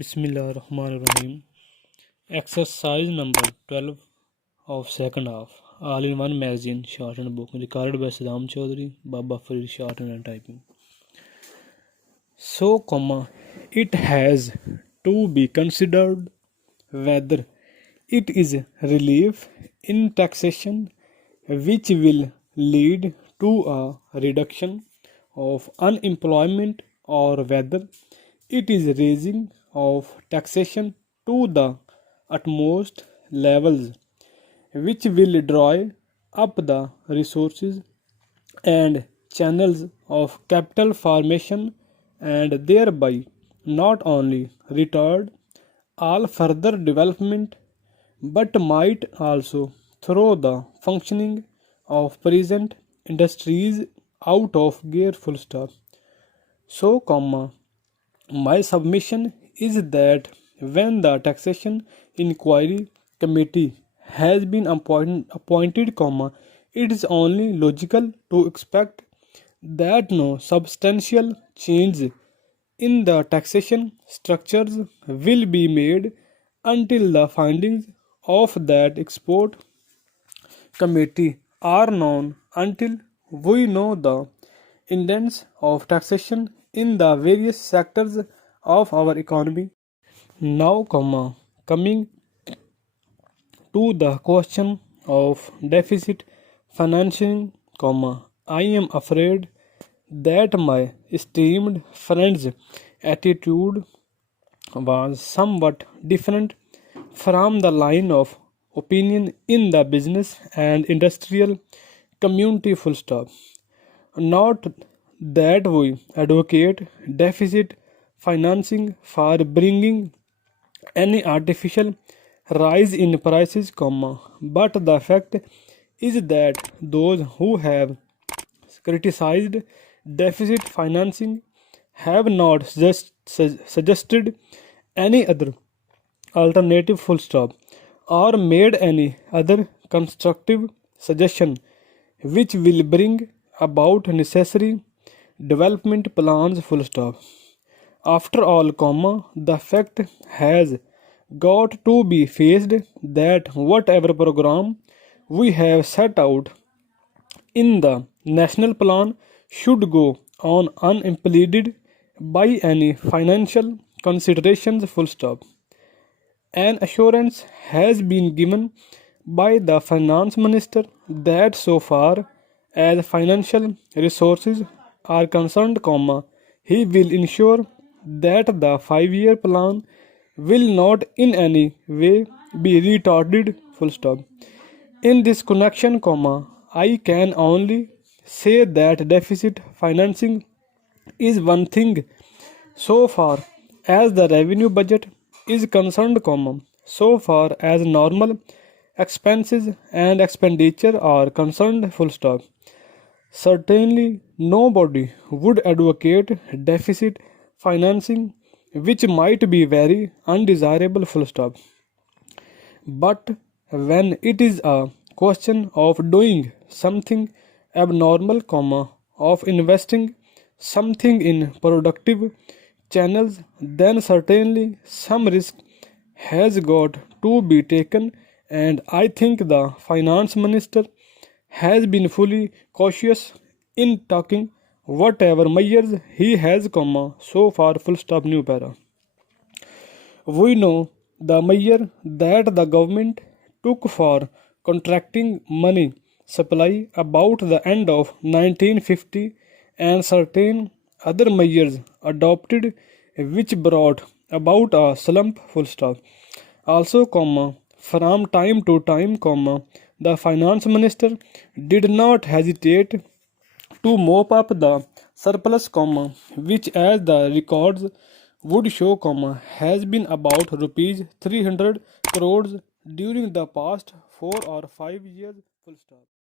Bismillahirrahmanirrahim. Exercise number 12 of second half. All in one magazine, shortened book, recorded by Saddam Chaudhary, Baba Farid, shortened and typing. So, it has to be considered whether it is relief in taxation which will lead to a reduction of unemployment or whether it is raising of taxation to the utmost levels which will dry up the resources and channels of capital formation and thereby not only retard all further development but might also throw the functioning of present industries out of gear full stop. So, my submission is that when the taxation inquiry committee has been appointed, it is only logical to expect that no substantial change in the taxation structures will be made until the findings of that export committee are known, until we know the indents of taxation in the various sectors of our economy. Now, coming to the question of deficit financing, I am afraid that my esteemed friend's attitude was somewhat different from the line of opinion in the business and industrial community full stop. Not that we advocate deficit financing for bringing any artificial rise in prices, but the fact is that those who have criticized deficit financing have not suggested any other alternative full stop or made any other constructive suggestion which will bring about necessary development plans full stop. After all, the fact has got to be faced that whatever program we have set out in the national plan should go on unimpeded by any financial considerations full stop. An assurance has been given by the finance minister that so far as financial resources are concerned, he will ensure that the 5-year plan will not in any way be retarded full stop. In this connection, I can only say that deficit financing is one thing so far as the revenue budget is concerned, so far as normal expenses and expenditure are concerned full stop. Certainly nobody would advocate deficit financing which might be very undesirable full stop. But when it is a question of doing something abnormal, of investing something in productive channels, then certainly some risk has got to be taken, and I think the finance minister has been fully cautious in taking whatever measures he has, so far full stop new para. We know the measure that the government took for contracting money supply about the end of 1950 and certain other measures adopted which brought about a slump full stop. Also, from time to time, the finance minister did not hesitate to mop up the surplus, which as the records would show, has been about rupees 300 crores during the past 4 or 5 years full stop.